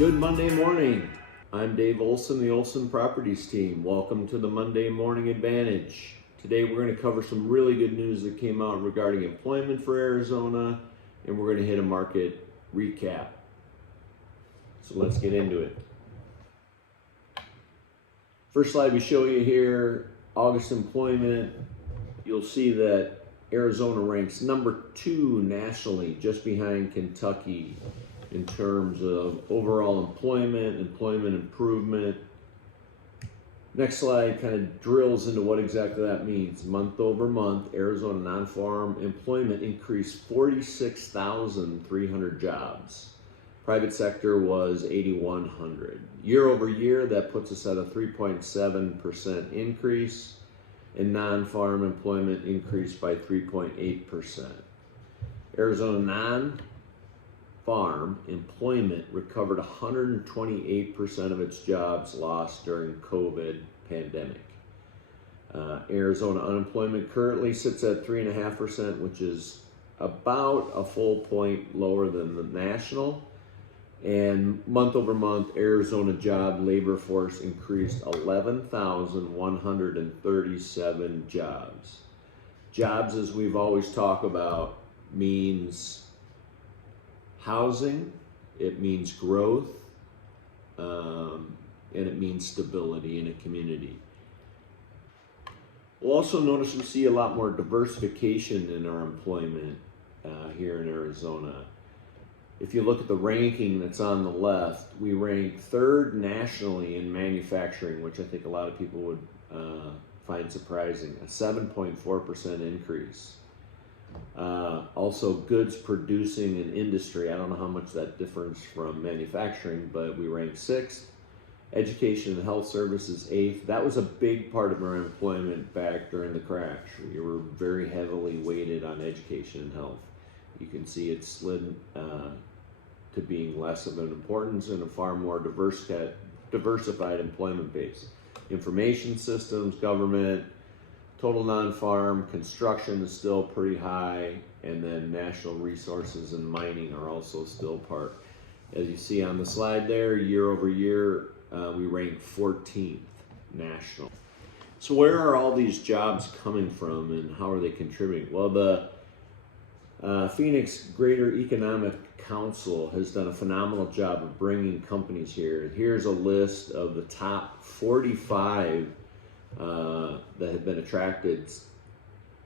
Good Monday morning. I'm Dave Olson, the Olson Properties team. Welcome to the Monday Morning Advantage. Today we're going to cover some really good news that came out regarding employment for Arizona, and we're going to hit a market recap. So let's get into it. First slide we show you here, August employment. You'll see that Arizona ranks number 2 nationally, just behind Kentucky, in terms of overall employment improvement. Next slide kind of drills into what exactly that means. Month over month, Arizona non-farm employment increased 46,300 jobs. Private sector was 8,100. Year over year, that puts us at a 3.7% increase, and non-farm employment increased by 3.8%. Arizona non-farm employment recovered 128% of its jobs lost during COVID pandemic. Arizona unemployment currently sits at 3.5%, which is about a full point lower than the national. And month over month, Arizona job labor force increased 11,137 jobs. Jobs, as we've always talked about, means housing, it means growth, and it means stability in a community. We'll also notice we see a lot more diversification in our employment here in Arizona. If you look at the ranking that's on the left, we rank 3rd nationally in manufacturing, which I think a lot of people would find surprising, a 7.4% increase. Also goods producing and industry, I don't know how much that differs from manufacturing, but we rank 6th. Education and health services 8th. That was a big part of our employment back during the crash. We were very heavily weighted on education and health. You can see it slid to being less of an importance and a far more diversified employment base. Information systems, government, total non-farm, construction is still pretty high, and then natural resources and mining are also still part. As you see on the slide there, year over year, we rank 14th national. So where are all these jobs coming from and how are they contributing? Well, the Phoenix Greater Economic Council has done a phenomenal job of bringing companies here. Here's a list of the top 45 that have been attracted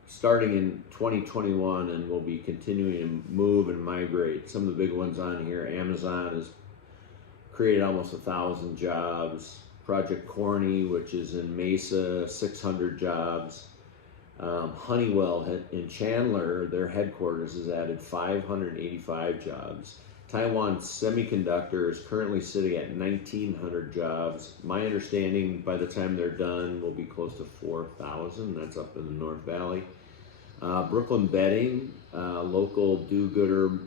starting in 2021 and will be continuing to move and migrate. Some of the big ones on here, Amazon has created almost 1,000 jobs. Project Corny, which is in Mesa, 600 jobs. Honeywell in Chandler, their headquarters, has added 585 jobs. Taiwan Semiconductor is currently sitting at 1,900 jobs. My understanding, by the time they're done, will be close to 4,000. That's up in the North Valley. Brooklyn Bedding, local do-gooder,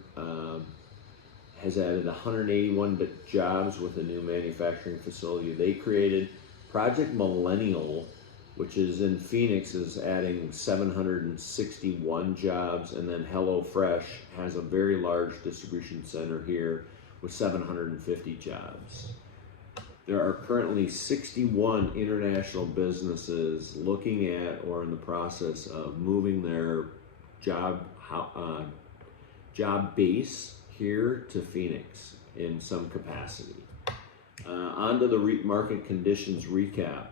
has added 181 jobs with a new manufacturing facility they created. Project Millennial, which is in Phoenix, is adding 761 jobs, and then HelloFresh has a very large distribution center here with 750 jobs. There are currently 61 international businesses looking at or in the process of moving their job base here to Phoenix in some capacity. On to the market conditions recap.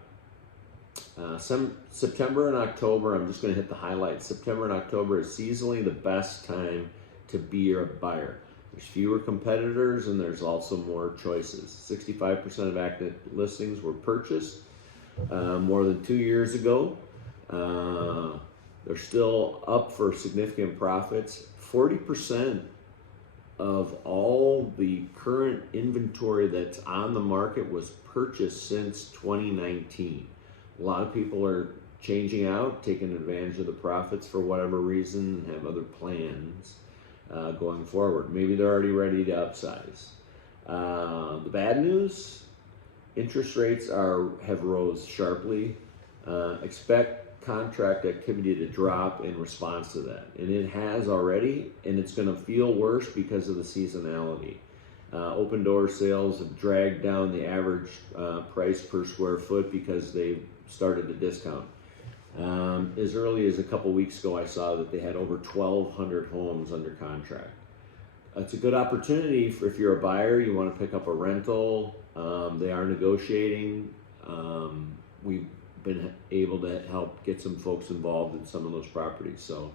September and October, I'm just going to hit the highlights. September and October is seasonally the best time to be a buyer. There's fewer competitors and there's also more choices. 65% of active listings were purchased more than 2 years ago. They're still up for significant profits. 40% of all the current inventory that's on the market was purchased since 2019. A lot of people are changing out, taking advantage of the profits for whatever reason, and have other plans going forward. Maybe they're already ready to upsize. The bad news, interest rates have rose sharply. Expect contract activity to drop in response to that. And it has already, and it's going to feel worse because of the seasonality. Open door sales have dragged down the average price per square foot because they started to discount. As early as a couple weeks ago, I saw that they had over 1,200 homes under contract. It's a good opportunity for if you're a buyer, you want to pick up a rental. They are negotiating. We've been able to help get some folks involved in some of those properties, so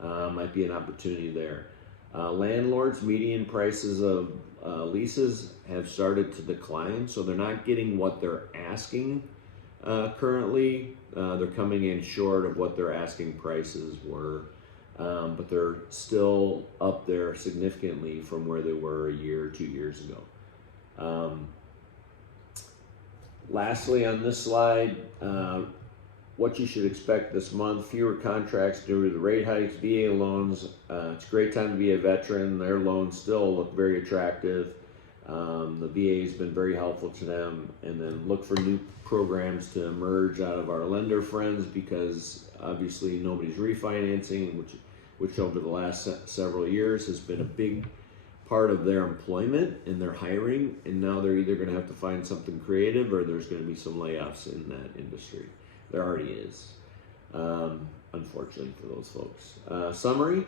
might be an opportunity there. Landlords' median prices of leases have started to decline, so they're not getting what they're asking currently. They're coming in short of what their asking prices were, but they're still up there significantly from where they were a year or 2 years ago. Lastly, on this slide, what you should expect this month: fewer contracts due to the rate hikes, VA loans. It's a great time to be a veteran. Their loans still look very attractive. The VA has been very helpful to them. And then look for new programs to emerge out of our lender friends, because obviously nobody's refinancing, which over the last several years has been a big part of their employment and their hiring. And now they're either going to have to find something creative, or there's going to be some layoffs in that industry. There already is, unfortunately for those folks. Summary: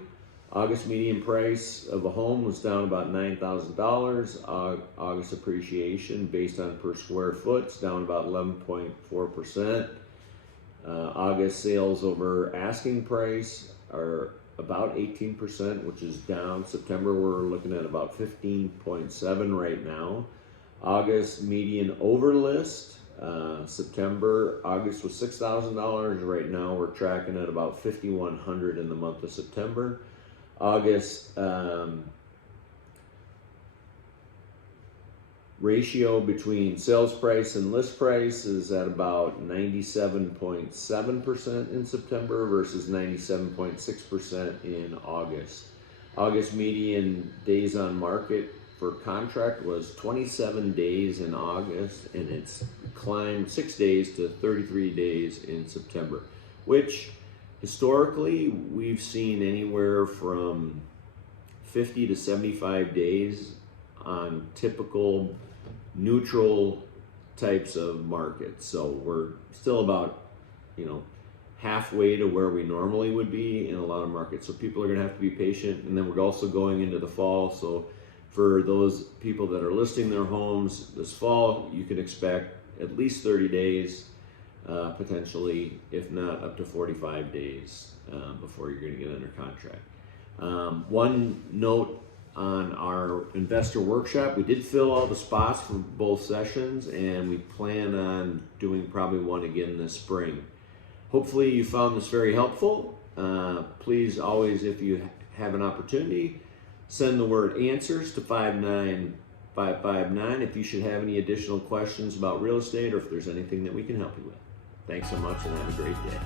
August median price of a home was down about $9,000. August appreciation based on per square foot is down about 11.4%. August sales over asking price are about 18%, which is down. September, we're looking at about 15.7 right now. August median over list. August was $6,000. Right now we're tracking at about $5,100 in the month of September. August ratio between sales price and list price is at about 97.7% in September versus 97.6% in August. August median days on market for contract was 27 days in August, and it's climbed 6 days to 33 days in September, which historically we've seen anywhere from 50 to 75 days on typical neutral types of markets. So we're still about, halfway to where we normally would be in a lot of markets. So people are going to have to be patient, and then we're also going into the fall. So for those people that are listing their homes this fall, you can expect at least 30 days, potentially, if not up to 45 days before you're going to get under contract. One note on our investor workshop: we did fill all the spots for both sessions, and we plan on doing probably one again this spring. Hopefully you found this very helpful. Please always, if you have an opportunity, send the word answers to 59559 if you should have any additional questions about real estate, or if there's anything that we can help you with. Thanks so much, and have a great day.